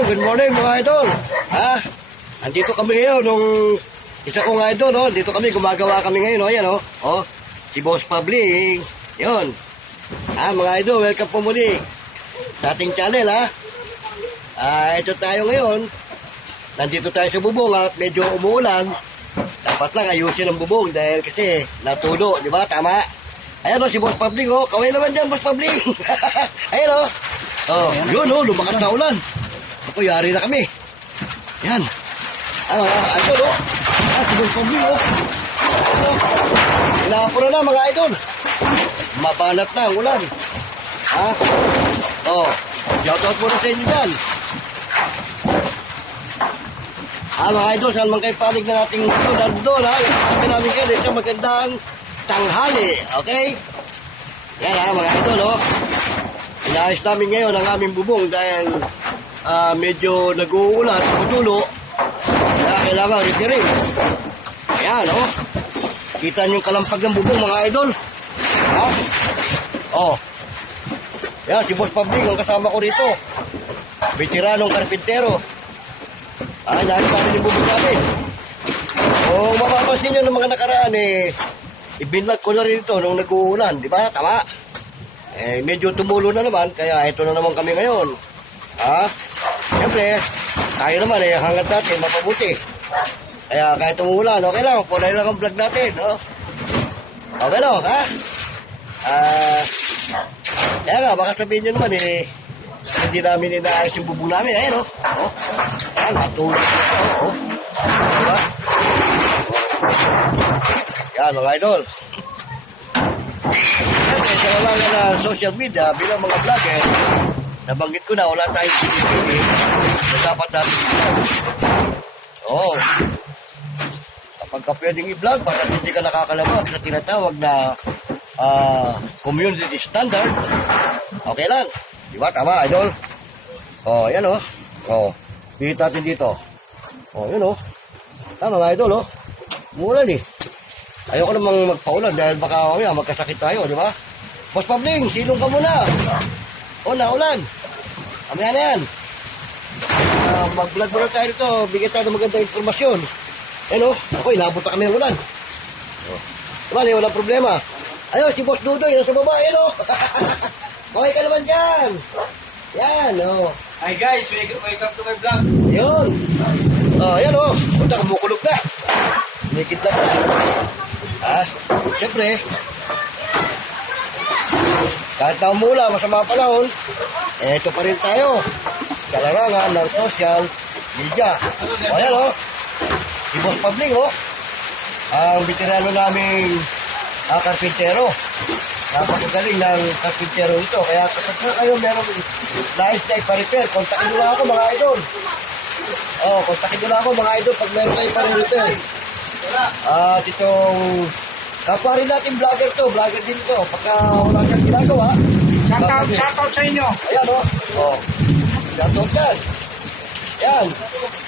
Good morning mga idol. Andito kami ngayon nung isa kong idol, no? Dito kami, gumagawa kami ngayon, no? Ayan, no? Oh, si Boss Pabling. Yun. Mga idol, welcome po muli sa ating channel, ito tayo ngayon. Nandito tayo sa bubong at medyo umuulan. Dapat lang ayusin ang bubong dahil kasi natulo, di ba? Tama. Ayan, no? Si Boss Pabling, oh. Kaway naman dyan, Boss Pabling. Ayan, no? Oh, yun, oh. Lumakas na ulan. Ako, yari na kami. Yan. Idol, oh. Si Boss Pabling, oh. Inapura na, mga idol. Mabanat na ang ulan. Oh, shoutout muna sa inyo dyan. Mga idol, saan man kayo panig na nating doon, Sabi namin kayo, isang magandang tanghali, okay? Yan, mga idol, oh. Inaayos namin ngayon ang aming bubong dahil medyo nag-uulan, tulo. Kaya kailangan repairing. Ayan, oh. Kita nyo yung kalampag ng bubong, mga idol. Oh. Yan, si Boss Pabling ang kasama ko rito. Veteranong karpintero. Lahat namin yung bubong namin. Kung mapapansin nyo ng mga nakaraan, ibinlag ko na rin ito nung nag-uulan, di ba? Tama. Medyo tumulo na naman, kaya ito na naman kami ngayon. Siyempre, tayo naman, hangat natin, mapabuti. Kaya kahit umulan, okay lang, punay lang ang vlog natin, no? Okay lang, kaya nga, baka sabihin nyo naman, hindi namin inaayos yung bubong namin, no? Ayan, matulog ito, diba? Yan, mga idol. Sa wala na social media, bilang mga vlogger, nabanggit ko na, wala tayong pinipili na dapat natin kapag ka pwedeng i-vlog, para hindi ka nakakalabag sa tinatawag na community standard, okay lang. Diba? Tama, idol? Yan, Dito natin dito. Yan, Tama, mga idol, Umulan, Ayoko namang magpaulan dahil baka magkasakit tayo, di ba? Boss Pabling, silong ka muna. Naulan. Kamaya na yan. Mag-vlog muna tayo dito. Bigyan tayo ng magandang informasyon. Ako, inabot na kami ng ulan. Diba, walang problema. Ayun, si Boss Dudoy, nasa baba, Okay ka naman dyan. Yan, Hi guys, welcome to my vlog. Yun. Yan, Punta, kumukulog na. Nikit na. Siyempre, kahit na umula, masama panahon, eto pa rin tayo. Kalarangan ng social media. Yan, si Boss Pabling, ang veterano naming karpintero. Napakagaling ng karpintero ito. Kaya kapag kayo meron nais na ipa-repair, kontakin nyo lang ako, mga idol. Kontakin nyo lang ako, mga idol, pag meron kayo ipa-repair. Itong kapwa rin natin vlogger to, vlogger din ito. Pagka wala kang ginagawa, Shoutout sa inyo. ayan, shoutout yan. Yan.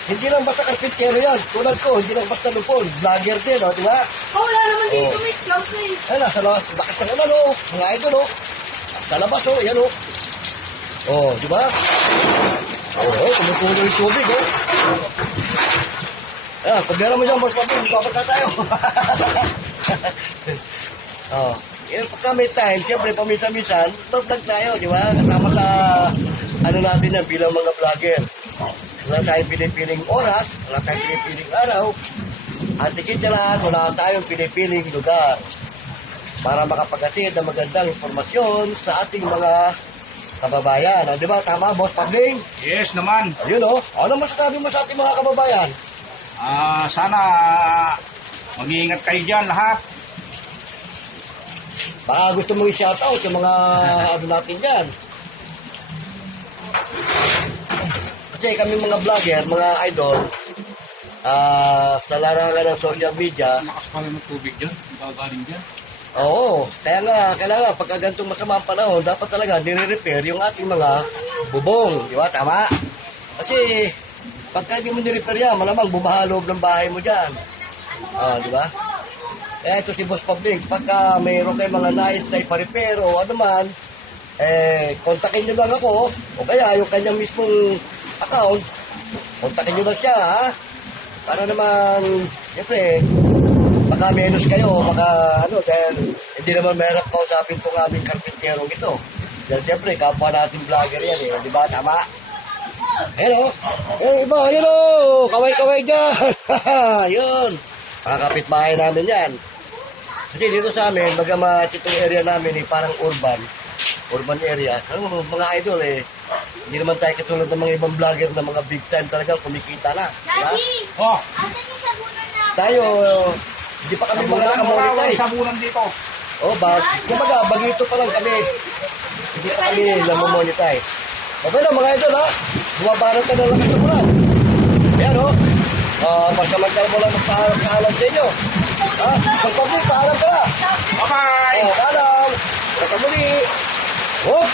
Hindi lang basta karpintero yan. Tulad ko, hindi lang basta lupon. Vlogger din, di ba? Wala naman dito, may cloud place. Ayan, nasa lakas ng ulan, mga idol, sa labas, yan, di ba? Kumukulo yung tubig, Ayan, kung meron mo dyan, Boss Pabling, babat na tayo. Yan, pagka may time, siyempre, pamisa-misan, vlog tayo, di ba? Kasama sa, natin yan, bilang mga vlogger. Wala tayong pinipiling oras, wala tayong pinipiling araw, at higit sa lahat, wala tayong pinipiling lugar para makapaghatid ng magandang informasyon sa ating mga kababayan. Di ba? Tama, Boss Pabling? Yes naman. Ayun, ano masasabi mo sa ating mga kababayan? Sana mag-iingat kayo dyan lahat. Baka gusto mong i-shoutout sa mga natin dyan. Kasi kami mga vlogger, mga idol, sa larangan ng social media. Lakas pala ng tubig dyan, gagaling dyan. Kaya nga, kailangan pagka ganitong masama ang panahon, dapat talaga nire-repair yung ating mga bubong, di ba? Tama? Kasi, pagka hindi mo nire-repair yan, malamang bumaha loob ng bahay mo dyan. Di ba? Kaya ito si Boss Pabling, pagka mayroon kayo mga nais na ipa-repair o ano man, kontakin nyo lang ako, o kaya yung kanyang mismong account, kontakin nyo lang siya, ha? Para naman, siyempre, baka menos kayo, baka ano, dahil hindi naman mahirap kausapin itong aming karpinterong ito. Dahil siyempre, kapwa natin vlogger yan eh, di ba? Tama? Hello? Yung iba, yun o! Kaway-kaway dyan! Yun! Mga kapitbahay namin yan. Kasi dito sa amin, bagamat itong area namin eh, parang urban area. Ano mga idol eh, hindi naman tayo katulad ng mga ibang vlogger na mga big time talaga kumikita na. Diba? Daddy! Oh, Asan yung sabunan na? Tayo, hindi pa kami mga walang nakamonetize. sabunan dito. Oh, kumbaga, bagito pa lang kami. Hindi pa kami namomonetize. Okay na mga idol ha, bumabarang ka na lang sa bulan. Ayan o, pagsamantala mo lang magpaalam sa inyo. Ha, pagpablik, paalam ka na. Bye-bye! Paalam. Pagpablik. Oh,